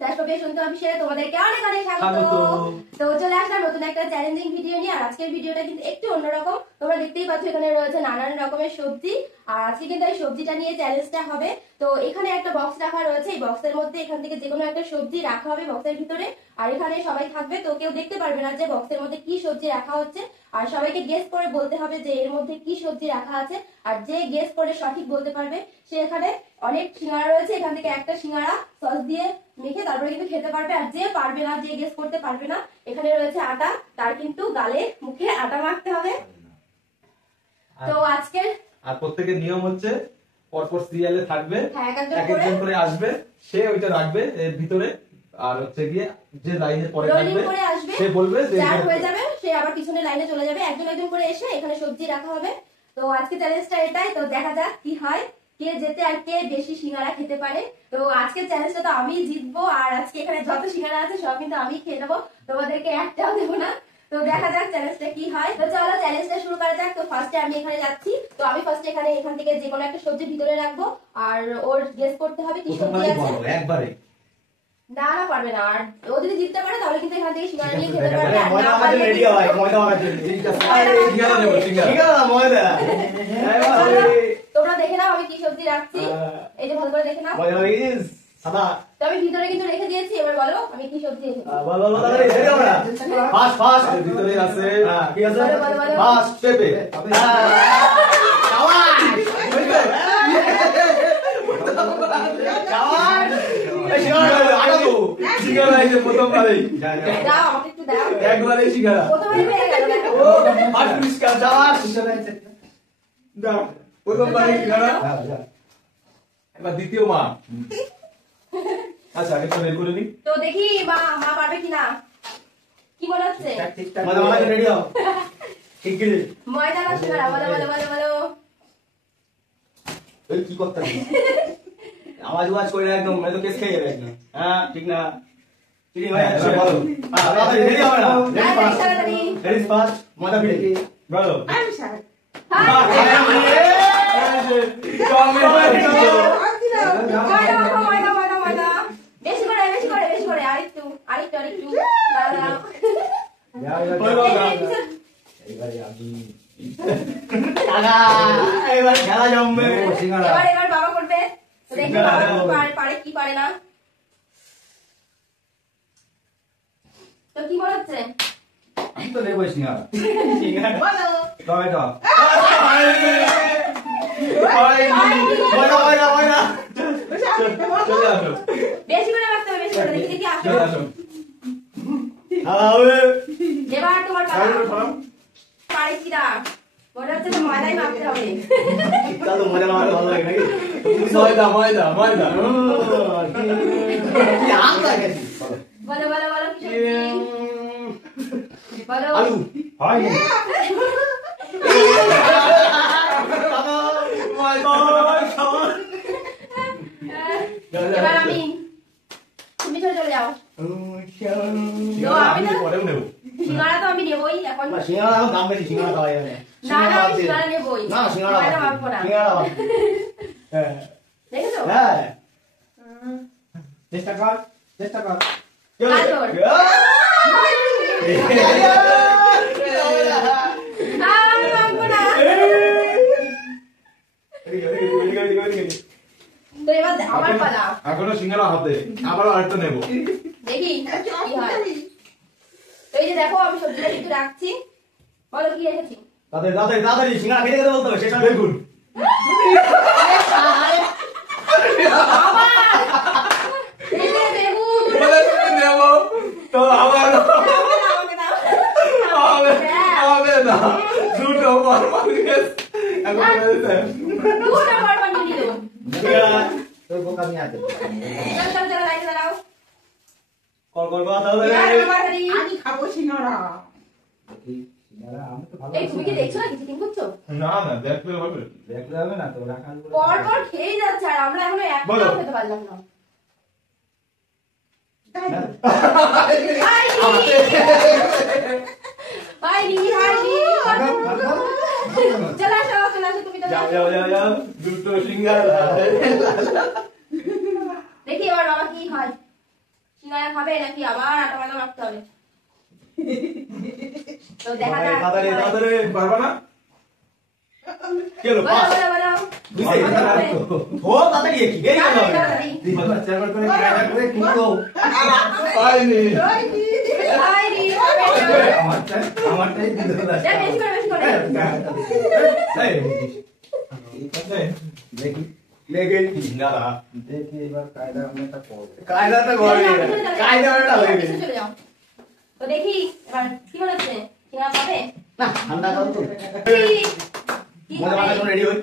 দাসবাবুর সুন্দর অফিসে তোমাদেরকে অনেক অনেক স্বাগত। তো চলে আসলাম নতুন একটা চ্যালেঞ্জিং ভিডিও নিয়ে। আর আজকের ভিডিওটা কিন্তু একটু অন্যরকম, তোমরা দেখতেই পাচ্ছ এখানে রয়েছে নানান রকমের সবজি। আর আজকে কিন্তু এই সবজিটা নিয়ে চ্যালেঞ্জটা হবে। তো এখানে একটা বক্স রাখা রয়েছে, এই বক্সের মধ্যে এখান থেকে যে কোনো একটা সবজি রাখা হবে বক্সের ভিতরে। আর এখানে সবাই থাকবে, তো কেউ দেখতে পারবে না যে বক্সের মধ্যে কি সবজি রাখা হচ্ছে। আর সবাইকে গেস করে বলতে হবে যে এর মধ্যে কি সবজি রাখা আছে। আর যে গেস করে সঠিক বলতে পারবে সে এখানে অনেক সিঙ্গাড়া রয়েছে, এখান থেকে একটা সিঙ্গাড়া সস দিয়ে মেখে তারপরে কিন্তু খেতে পারবে। আর যে পারবে না, যে গেস করতে পারবে না, এখানে রয়েছে আটা, তার কিন্তু গালে মুখে আটা মাখতে হবে। তো আজকের আর প্রত্যেকের নিয়ম হচ্ছে পরপর সিরিয়ালে থাকবে, এক একজন করে আসবে, সে ওইটা রাখবে এর ভিতরে। আর হচ্ছে গিয়ে যে লাইনে পরে থাকবে সে বলবে যে যার হয়ে যাবে সে আবার পিছনে লাইনে চলে যাবে, একজন একজন করে এসে এখানে সবজি রাখা হবে। তো আজকে চ্যালেঞ্জটা এটাই, তো দেখা যাক কি হয়, কে যেতে আর কে বেশি সিঙ্গারা খেতে পারে। তো আজকের চ্যালেঞ্জটা তো আমি জিতবো, আর আজকে এখানে যত সিঙ্গারা আছে সব কিন্তু আমি খেয়ে নেবো, তোমাদেরকে একটাও দেবো না। তো দেখা যাক চ্যালেঞ্জটা কি হয়। তো চলো চ্যালেঞ্জটা শুরু করা যাক। তো ফার্স্টে আমি এখানে যাচ্ছি, তো আমি ফার্স্টে এখান থেকে যে কোনো একটা সবজি ভিতরে রাখবো, আর ওর গেস করতে হবে কি সবজি আছে। একবারে না না পারবে না, আর ও যদি জিততে পারে তাহলে কিন্তু এখান থেকে সিঙ্গারা নিয়ে খেতে পারবে। ময়দা আমাদের রেডি হয়, ময়দা আমাদের ঠিক আছে, সিঙ্গারা দেব, সিঙ্গারা ময়দা। তোমরা দেখে নাও আমি কি সবজি রাখছি, এই যে ভালো করে দেখে নাও। ময়দা ইজ সাদা, তো আমি ভিতরে কিন্তু রেখে দিয়েছি, এবার বলো আমি কি সবজি রেখেছি। বল বল তাড়াতাড়ি রেডি আমরা ফাস্ট ফাস্ট ভিতরে আছে। হ্যাঁ ঠিক আছে, বলো। ফাস্ট স্টেপে শাবাশ বুঝলে শাবাশ এই সিঙ্গারা আইতো, সিঙ্গারা আইছে প্রথমবারেই। দাও আমাকে একটু দাও, একবারেই সিঙ্গারা প্রথমবারই পেয়ে গেল দেখো। ও ফাস্ট মিসকা শাবাশ দাও, প্রথমবারেই সিঙ্গারা। যা এবার দ্বিতীয় মা। আচ্ছা আগে তো বের করে নি। তো দেখি মা পারবে কিনা, কি মনে হচ্ছে। ময়দা আমাদের রেডি হও ঠিক গেলে ময়দা না সিঙ্গারা, বলো বলো বলো বলো। এই কি করতে আওয়াজ ওয়াজ করে একদম মানে তো কেস খেয়ে যাবে একদম। হ্যাঁ ঠিক না চিনি ভাই আছে বলো, তাড়াতাড়ি রেডি হবে না, রেডি ফাস্ট ময়দা ফিরে বলো আমি স্যার ময়দা বেশি করে আরেকটু দাঁড়াও। এবার খেলা জমবে। এবার বাবা করবে, দেখি বাবা পারে কি পারে না। তো কি মনে হচ্ছে। আমি তো নেবই সিঙ্গারা বলো টমেটো ময়দা চলে আসো, বেশি করে রাখতে হবে, বেশি করে দেখি কি আসে। চলে আসো। হবে এবার তোমার পারে কিনা, মনে হচ্ছে যে ময়দাই মাখতে হবে। তাহলে মজা না হলে ভালো লাগে নাকি ময়দা কি আম লাগে বলো বলো বলো কি সবজি বলো। আলু হয় এবার আমি, তুমি চলে যাও। আমি না পরেও নেব। সিঙ্গারা তো আমি নেবই এখন। সিঙ্গারা দাম বেশি, সিঙ্গারা খাওয়া যাবে না না আমি সিঙ্গারা নেবই, না সিঙ্গারা ময়দা মাখবো না। সিঙ্গারা হ্যাঁ দেখেছো হ্যাঁ চেষ্টা কর গাজর। আমি মাখবো না। তো এবার আমার পালা, এখনো সিঙ্গারা হাতে, আবার আরেকটা নেব। দেখি কি হয়। তো এই যে দেখো আমি সবজিটা একটু রাখছি, বলো কি রেখেছি। তাড়াতাড়ি সিঙ্গারা খেতে খেতে বলতে হবে শেষ হবে বেগুন। নেব তো আবার হবে না, দুটো পরপর গেছে। সিঙ্গারা তোর বোকা নিয়ে আছে কল আমি খাবো সিঙ্গারা। তুমি কি দেখছো না কিছু কি করছো। না দেখলে হবে, দেখলে হবে না তো রাখাল পর খেয়ে যাচ্ছে, আর আমরা এখনো একটাও খেতে পারলাম না। চলে আসো তুমি তো যাও দুটো সিঙ্গারা। দেখি এবার বাবা কি হয়। সিঙ্গারা খাবে নাকি আবার আটা মালা মাখতে হবে? তো দেখা যাক তাড়াতাড়ি তাড়াতাড়ি পারবা না? কি হলো? বলো বলো বলো বুঝতে ও তাড়াতাড়ি কি দেরি করো তাড়াতাড়ি। চেয়ার করে কায়দা করে কিন্তু পাইনি। হাই রে আমারটাই দিতে দাও যা বেশি করে দেখি লেগে সিঙ্গারা দেখি এবার কায়দা আমি একটা করবো। কায়দাটা করে কায়দাটা হয়ে গেছে চলে যাও। তো দেখি এবার কি বানাচ্ছে? সিঙ্গারা খাবে? না ঠান্ডা দাও তো কি মজা করে? মাখা রেডি হই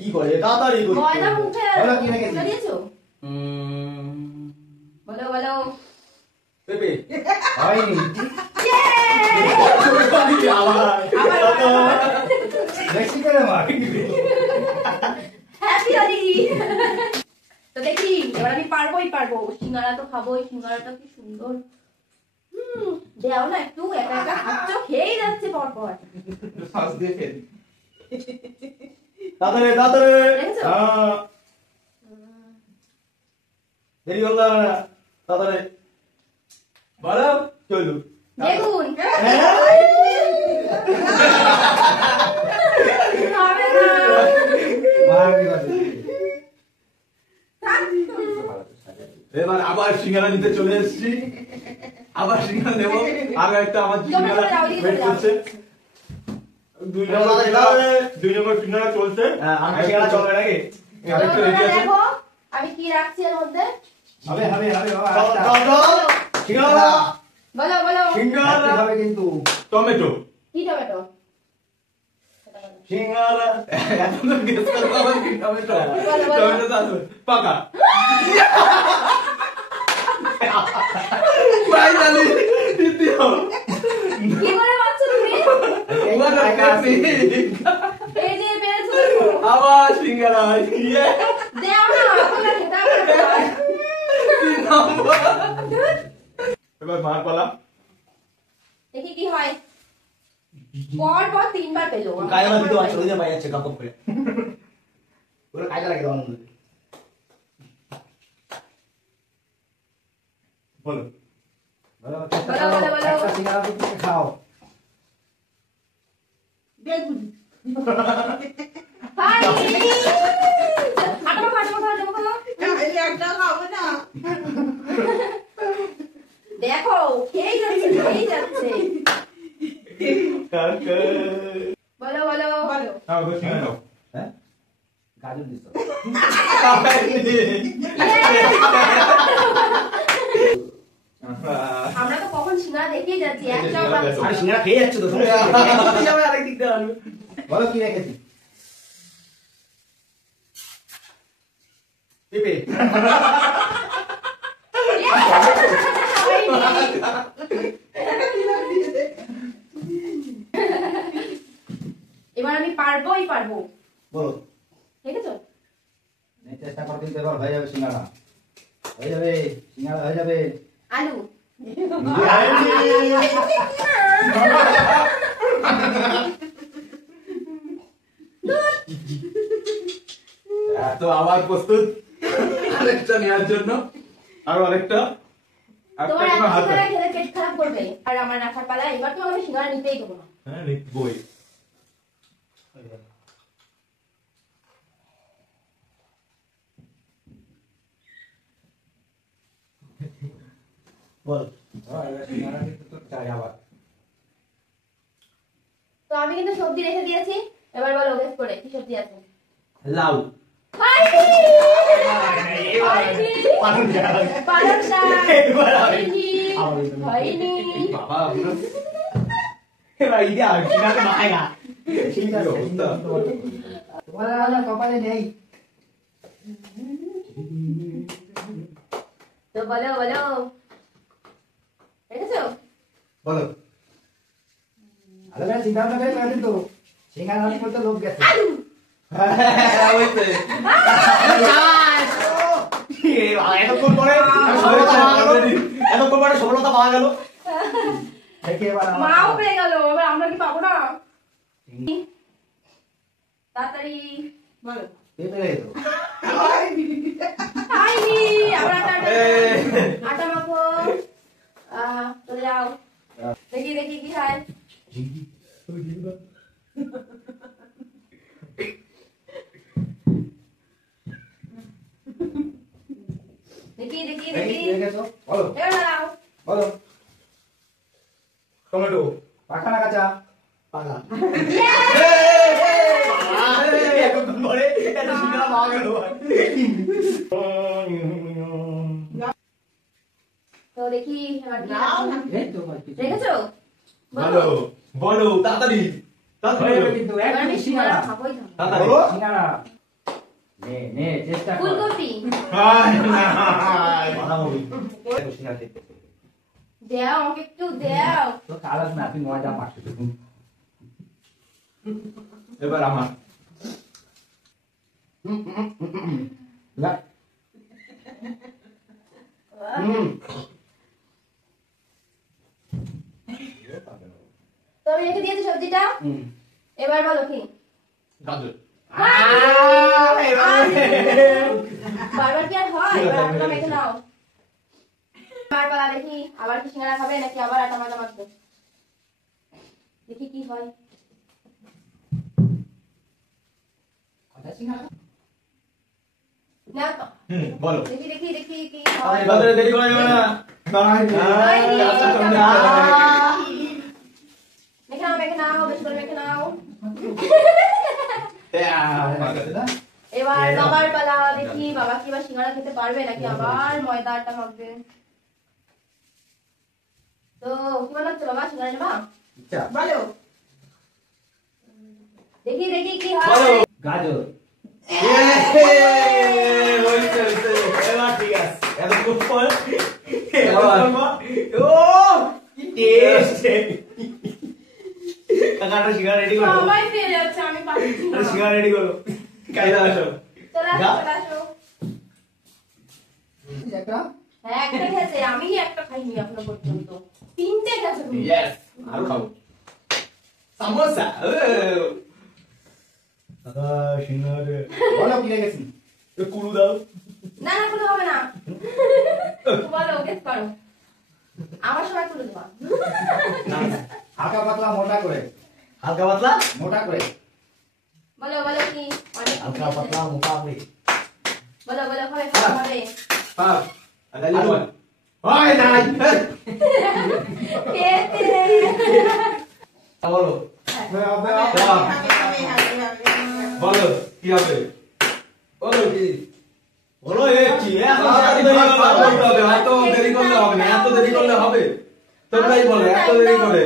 কি করে তাড়াতাড়ি করো ময়দা মুখে বলো কি রেখেছি? তুলে দিয়েছো? বলো বলো পেপে হয়নি। বেশি করে মার। হ্যাপি হোলি। তো দেখি এবার আমি পারবোই পারবো। সিঙ্গারা তো খাবোই, সিঙ্গারাটা কি সুন্দর। দেও না একটু, একা একা খাচ্ছ, খেয়েই যাচ্ছে পরপর। শ্বাস দিয়ে খেয়ে নি। তাড়াতাড়ি তাড়াতাড়ি দেখেছো? হ্যাঁ দেরি হল না তাড়াতাড়ি বলো চলো দেখুন হবে না। মার কি করছিস? এবার আবার সিঙ্গারা নিতে চলে এসেছি। আবার সিঙ্গারা নেবো। আরো একটা আমার চলো, সিঙ্গারা চলো, যাও, এদিকে ওয়েট চলে করছে। দুই নম্বর সিঙ্গারা চলছে। আমার সিঙ্গারা চলবে নাকি আরেকটা রেডি আছে। দেখো আমি কি রাখছি এর মধ্যে। হবে হবে হবে বাবা, চল আচ্ছা। চল চল সিঙ্গারা বলো বলো সিঙ্গারা আজকে হবে কিন্তু টমেটো। কি টমেটো? সিঙ্গারা এখনো গেস করবো আবার কি টমেটো। বলো, বলো। টমেটো তো আছে। পাকা। ফাইনালি দ্বিতীয়। কি করে মারছো তুমি? What a classic! এই যে পেরেছো দেখো। আবার সিঙ্গারা। ইয়ে! দেও না, ওগুলো খেতে হবে না। তিন নম্বর। এবার মার পালা। দেখি কি হয়। পর পর তিনবার পেলো। কায়দা দিতে পারছো ওই যে পাই যাচ্ছে কাপ করে ওরা কায়দা লাগে দাও বলো বলো, বলো, বলো, বলো। একটা সিঙ্গারা তো তুমি খাও। বেগুন হাই! আটা মাখো, আটা মাখো, আটা মাখো। একটা খাবো না দেখো খেয়েই যাচ্ছে, খেয়েই যাচ্ছে। বলো বলো বলো নাও গো সিঙ্গারা নাও। হ্যাঁ গাজর দিস তো। আমরা তো কখন সিঙ্গারা দেখিয়ে যাচ্ছি একটাও পাচ্ছি আরে না। সিঙ্গারা খেয়ে যাচ্ছে তো সমস্যা কি যাবে আরেক দিক দিয়ে আনবে বলো কি রেখেছি? পেপে এবার আমি পারবোই পারবো। বলো দেখেছো? এই চেষ্টা করতে দিতে এবার হয়ে যাবে সিঙ্গারা। হয়ে যাবে সিঙ্গারা হয়ে যাবে। আলু। তো আবার প্রস্তুত আরেকটা নেওয়ার জন্য। আরো আরেকটা। তোমার একটা এক হাতে। সিঙ্গারা খেলে পেট খারাপ করবে। আর আমার রাখার পালা, এবার তো আমি সিঙ্গারা নিতেই দেবো না। হ্যাঁ বই। বল এবার সিঙ্গারা কিন্তু তো চাই আবার। তো আমি কিন্তু সবজি রেখে দিয়েছি। এবার বলো গেস করে কি সবজি আছে। লাউ। হয়নি! হয়নি! পালন যা পালং শাক। এবার হয়নি! হয়নি! বাবা আপনার এবার ইদে আর সিঙ্গারা মাখায় না ঠিক আছে অবস্থা। তোমার আমার কপালে নেই। তো বলো বলো দেখেছো? বলো আরে সিঙ্গারা বের করে দিন তো। সিঙ্গারা আমি বলতে লোক গেছে। এতক্ষণ পরে সফলতা পাওয়া গেল দেখি এবার আমার মাও খাও। পেয়ে গেল, এবার আমরা কি পাবো না? তাড়াতাড়ি বলো পেঁপে রেখে দাও। হয়নি! আবার আটা এ। আটা মাখো। চলে যাও। দেখি দেখি কি হয়। দেখি দেখি দেখি হয়ে গেছো বলো এবার দাও। বলো টমেটো পাকা না কাঁচা পাকা এখন পরে এটা সিঙ্গারা পাওয়া গেল তো দেখি এবার কি দাও না। হয়। এই তো ভাই কিছু রেখেছো? বলো বলো তাড়াতাড়ি তাড়াতাড়ি হয়ে বলো। গেল কিন্তু এবার একদম আমি সিঙ্গারা সিঙ্গারা খাবোই খাবো। তাড়াতাড়ি বলো। সিঙ্গারা নে নে চেষ্টা কর ফুলকপি বাঁধাকপি দাও আমাকে একটু দাও। তো কালাস না তুই ময়দা মাখছিস এবার আমার লা তো আমি রেখে দিয়েছি সবজিটা। এবার বলো কি? গাজর বারবার কি আর হয়? এবার আটা মেখে নাও। এবার পালা দেখি আবার কি সিঙ্গারা খাবে নাকি আবার আটা মাখা মাখবে। দেখি কি হয়। কথা সিঙ্গারা না তো। বলো দেখি দেখি দেখি কি হয়। বাজারে দেরি করা যাবে না মেখে নাও মেখে নাও বেশ করে মেখে নাও। এবার বাবার পালা দেখি বাবা কি এবার সিঙ্গারা খেতে পারবে নাকি আবার ময়দা আটা মাখবে। তো কি বানাচ্ছো বাবা? সিঙ্গারা নেবা? আচ্ছা বলো দেখি দেখি কি বলো হয়। গাজর এবার ঠিক আছে এতক্ষণ পর ও কি টেস্ট কাকাটা সিঙ্গারা রেডি করো সবাই পেয়ে যাচ্ছে আমি পাচ্ছি না। সিঙ্গারা রেডি করো কাইদা আসো চলে আসো চলে আসো। একটা হ্যাঁ একটা খেয়েছে আমি একটা খাইনি এখনো পর্যন্ত। তিনটে খেয়েছে তুমি। ইয়েস আরো খাও সামোসা কাকা সিঙ্গারা বলো কি রেখেছি কুড়ু দাও না না কোনো হবে না। বলো গেস করো। আমার সময় তুলে দেবা। হালকা পাতলা মোটা করে হালকা পাতলা মোটা করে বলো বলো কি? অনেক হালকা পাতলা মোটা হবে বলো বলো খাবে খাবে খাবে। পাপ আদালি বল ওই নাই খেতে। বলো হবে, হবে, হবে, হবে, হবে। বলো কি হবে বলো কি বলো এ কি তাড়াতাড়ি ভাগ করতে হবে এত দেরি করলে হবে না এত দেরি করলে হবে তোমরাই বলো এত দেরি করে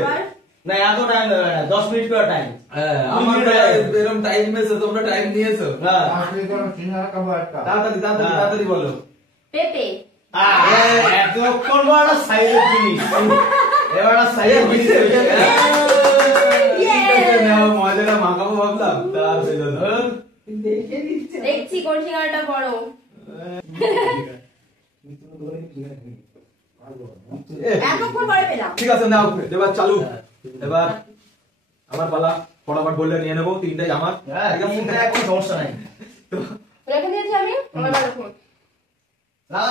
না এত টাইম লাগবে না 10 মিনিট করে টাইম হ্যাঁ আমার এরকম টাইম নিয়েছো তোমরা টাইম নিয়েছো হ্যাঁ আসলে কোনো সিঙ্গারা খাবো একটা তাড়াতাড়ি তাড়াতাড়ি হ্যাঁ। তাড়াতাড়ি বলো পেঁপে। এতক্ষণ বড় সাইজের জিনিস এবার সাইজের জিনিস মজাটা মাখাবো ভাবলাম তার সেজন্য দেখে দিচ্ছে। দেখছি কোন সিঙ্গারাটা বড়। এতক্ষণ পরে পেলাম। ঠিক আছে নাও এবার চালু এবার আমার পালা ফটাফট বললে নিয়ে নেবো তিনটাই আমার একদম কোনো সমস্যা নাই রেখে দিয়েছি আমি। আমার ভালো খুব।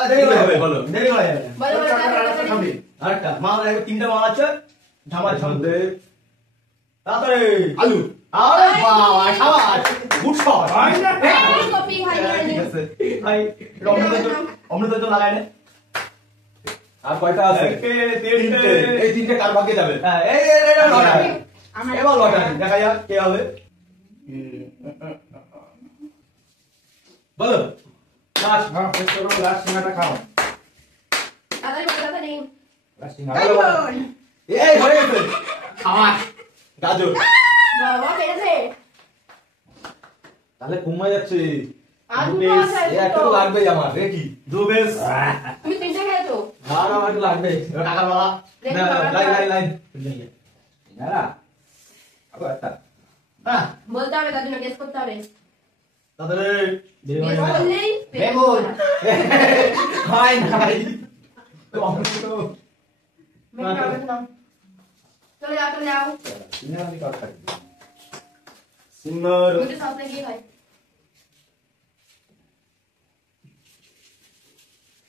দেরি হবে, হবে বলো। দেরি হবে না বলো বলো তাড়াতাড়ি। আরেকটা মাল লাগবে তিনটা মাল আছে ঝামার ঝাম মধ্যে তাড়াতাড়ি আলু আরে বাবা সাবাস গুড শট ফুলকপি হয়নি ঠিক হয়নি। আছে ভাই অমৃত তো লাগাই না আর কয়টা আছে একে তিনটে তিনটে এই তিনটে কার ভাগে যাবে হ্যাঁ এই লটারি আমার এবার লটারি দেখা যাক কে হবে বলো লাস্ট চেষ্টা করো লাস্ট সিঙ্গারা খাও তাড়াতাড়ি বলো তাড়াতাড়ি। লাস্ট সিঙ্গারা গাজর। এই হয়ে গেছে খাওয়ার গাজর বাবা পেরেছে। তাহলে কমে যাচ্ছে আর দুটো আছে এই একটা তো লাগবেই আমার রেডি দুবেশ তুমি তিনটে খেয়েছো। আর আমার একটু লাগবে টাকা মালা দেখি না বাবার লাইন খাবার। লাইন সিঙ্গারা আবার একটা হ্যাঁ বলতে হবে তার জন্য গেস করতে হবে। তাড়াতাড়ি দেরি গেস হবে না করলেই বেগুন। হাই হাই মেখে নাও, মেখে নাও। চলে যাও চলে যাও। সিঙ্গারা আমি কাট খাই সুন্দর আমি তো সব গিয়ে খাই।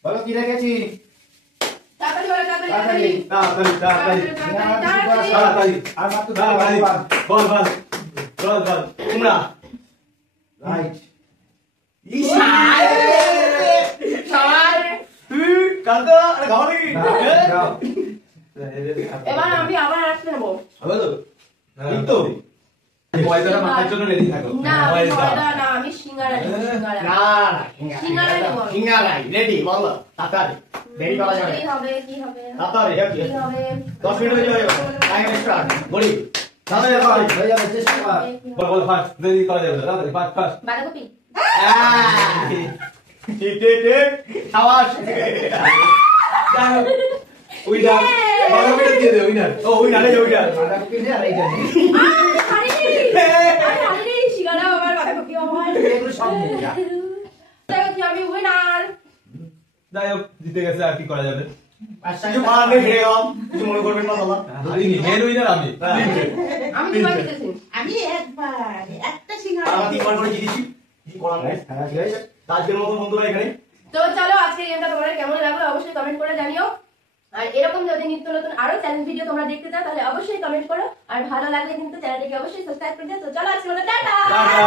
বলো কি রেখেছি তারপরে তাড়াতাড়ি বলো, তাড়াতাড়ি, তাড়াতাড়ি। তাড়াতাড়ি আর মাত্র তাড়াতাড়ি বল বল বল বল তোমরা রাইট কালকে আরে খাও নাকি এবার আমি আবার আসতে নেবো। হবে তো ঠিক তো ময়দাটা মাথার জন্য রেডি থাকো না, আমি ময়দা। ময়দা না, আমি সিঙ্গারা নেবো, সিঙ্গারা। না সিঙ্গারা নেবো। সিঙ্গারা রেডি বল তাড়াতাড়ি দেরি করা যাবে কি হবে, কি হবে? তাড়াতাড়ি কি হবে? 10 মিনিট হয়ে যাবে টাইম স্টার্ট বলি তাড়াতাড়ি হয়ে যাবে চেষ্টা কর বল বল ফাস্ট দেরি করা যাবে না তাড়াতাড়ি ফাস্ট ফাস্ট বাঁধাকপি। ঠিক ঠিক ঠিক সাবাস উইনার বারোটা দিয়ে দে উইনার ও উইনার এই উইনার বাঁধাকপি দিয়ে আর এইটা দিয়ে। আরে সিঙ্গারা আমার, বাঁধাকপি আমার। এগুলো সব নিয়ে যা। দেখো আমি উইনার। যাই হোক জিতে গেছে আর কি করা যাবে কিছু করার নেই হেরে গেলাম কিছু মনে করবেন না দাদা হারিনি মেন উইনার আমি আমি দুবার জিতেছি। আমি একবার একটা আর সিঙ্গারা আমরা 3 বার করে জিতেছি কি করার নেই খেলা ঠিক আছে আজকের মতো বন্ধুরা এখানে তো চলো আজকে গেমটা তোমাদের কেমন লাগলো অবশ্যই কমেন্ট করে জানিও। আর এরকম যদি নিত্য নতুন আরো চ্যালেঞ্জ ভিডিও তোমরা দেখতে চাও তাহলে অবশ্যই কমেন্ট করো। আর ভালো লাগলে কিন্তু চ্যানেলটিকে অবশ্যই সাবস্ক্রাইব করে দিও। তো চলো আজকে মতো টাটা। টাটা